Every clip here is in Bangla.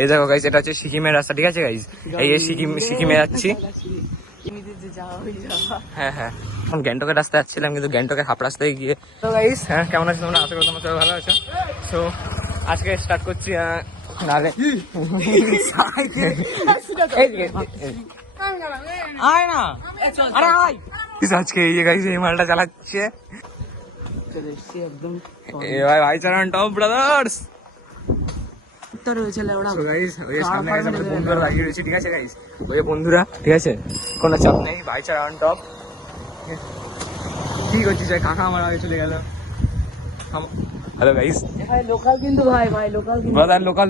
এই দেখো গাইস, এটা হচ্ছে সিকিমের রাস্তা, ঠিক আছে গাইস? এই সিকিমে যাচ্ছি। হ্যাঁ হ্যাঁ, এখন গ্যাংটকের রাস্তায় যাচ্ছিলাম, কিন্তু গ্যাংটকের হাফ রাস্তায় গিয়ে। তো গাইস, হ্যাঁ কেমন আছো তোমরা? আশা করি তোমরা সবাই ভালো আছো। সো আজকে স্টার্ট করছি নালে আজকে এই যে গাইস এই মালটা চালাচ্ছে ভাই চালান টপ ব্রাদার্স। বন্ধুরা লাগিয়ে রয়েছে, ঠিক আছে গাইস? ওই বন্ধুরা, ঠিক আছে, কোনো চাপ নেই, ভাই চারা অন টপ। কি করছিস ভাই? কাকা আমার আগে চলে গেল। হ্যালো গাইস, ভাই লোকাল কিন্তু ভাই লোকাল ব্রাদার, লোকাল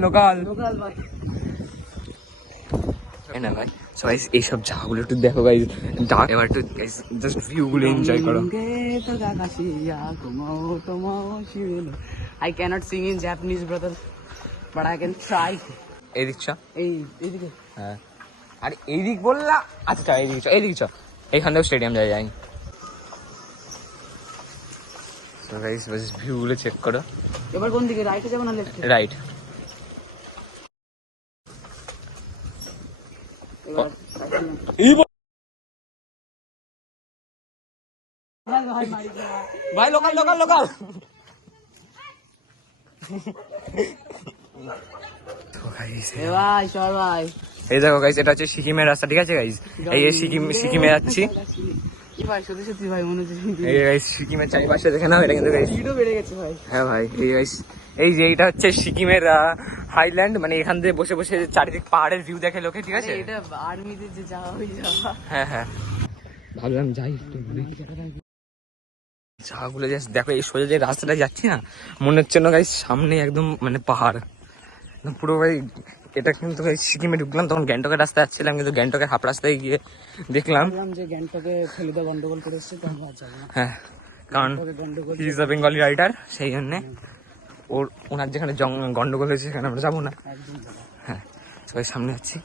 ভাই না ভাই। সো গাইস এইসব জায়গাগুলো একটু দেখো গাইস, এবার একটু গাইস জাস্ট ভিউ গুলো এনজয় করো। I cannot sing in Japanese, brother, but I can try. এই দিক চ, এইদিকে হ্যাঁ। আর এই দিক বললা, আচ্ছা এইদিকে চ, এইখান থেকেও স্টেডিয়াম যায়। সো গাইস বাস ভিউ গুলো চেক করো। এবার কোন দিকে, রাইটে যাবো না লেফটে? রাইট। ভাই লোকাল ভাই চল ভাই। এই দেখো গাইস, এটা হচ্ছে সিকিমের রাস্তা, ঠিক আছে গাইস? এই সিকিমে যাচ্ছি। ভাই সত্যি ভাই মনে হচ্ছে এই গাইস সিকিমের চারিপাশে দেখে নাও, এটা কিন্তু গাইস ভিডিও বেড়ে গেছে ভাই। হ্যাঁ ভাই, এই গাইস এই যে এইটা হচ্ছে সিকিমের হাইল্যান্ড, মানে এখান থেকে বসে বসে চারিদিক পাহাড়ের ভিউ দেখে লোকে, ঠিক আছে? এটা আর্মিদের যে যাওয়া হয়ে যাওয়া। হ্যাঁ ভাবলাম যাই জায়গাগুলো জাস্ট দেখো। এই সোজা যে রাস্তাটা যাচ্ছি না, মনে হচ্ছে না গাইস সামনে একদম মানে পাহাড় একদম পুরো ভাই। এটা কিন্তু সিকিমে ঢুকলাম, তখন গ্যাংটকের রাস্তায় যাচ্ছিলাম, কিন্তু গ্যাংটকের হাফ রাস্তায় গিয়ে দেখলাম যে গ্যাংটকে ফেলুদা গন্ডগোল করে এসছে, তখন আর যাবো না। হ্যাঁ, কারণ he is a Bengali writer, সেই জন্যে ওনার যেখানে গন্ডগোল হয়েছে সেখানে আমরা যাবো না। হ্যাঁ, সবাই সামনে যাচ্ছি।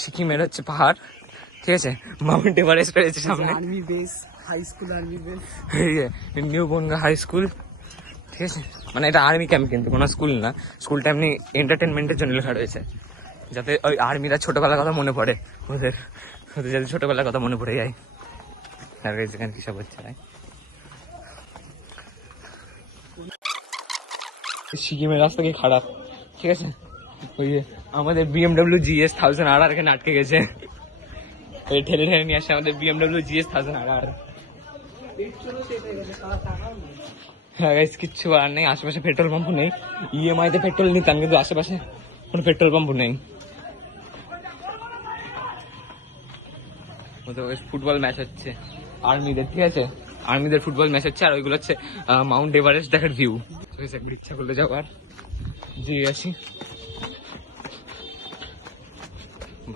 সিকিমের হচ্ছে পাহাড়, ঠিক আছে? মাউন্ট এভারেস্ট রয়েছে সামনে। Army base, high school army base, new Bongaon high school, ঠিক আছে? মানে এটা আর্মি ক্যাম্প, কিন্তু কোনো স্কুল না। স্কুলটা এমনি এন্টারটেনমেন্টের জন্য লেখা রয়েছে, যাতে ওই আর্মিরা ছোটবেলার কথা মনে পড়ে, ওদের যাতে ছোটবেলার কথা মনে পড়ে যায়। আর এখানে কিসব হচ্ছে ভাই? সিকিমের রাস্তা কি খারাপ, ঠিক আছে? ওই যে আমাদের BMW GS 1000RR এখানে আটকে গেছে, ঠেলে নিয়ে আসছে আমাদের BMW GS 1000RR। হ্যাঁ গাইস, কিচ্ছু আর নেই, আশেপাশে পেট্রোল পাম্প নেই। EMI তে পেট্রোল নিতাম, কিন্তু আশেপাশে কোনো পেট্রোল পাম্প নেই। ফুটবল ম্যাচ হচ্ছে আর্মিদের, ঠিক আছে? আর্মিদের ফুটবল ম্যাচ হচ্ছে, আর ওইগুলো হচ্ছে মাউন্ট এভারেস্ট দেখার ভিউ। একবার ইচ্ছা করলে যাওয়ার, যেয়ে আসি।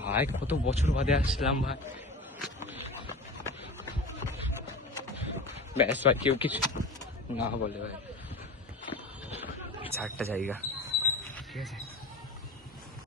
ভাই কত বছর বাদে আসলাম ভাই। ব্যাস ভাই, কেউ কিছু না বলে ভাই, চারটা জায়গা, ঠিক আছে?